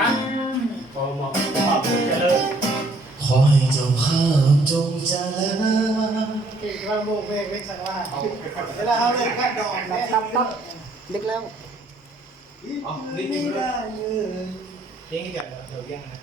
นะพอเหมาะภาพเจริญขอให้เจ้าภาพจงเจริญ เก่งว่าโบกเวกเวกสักว่าเวลาเขาเล่นก็ดอนเนี่ย ตับเล็กแล้ว อ๋อนี่ ไม่ นี่ ได้เลย เลี้ยงเดี๋ยวเลี้ยงนะ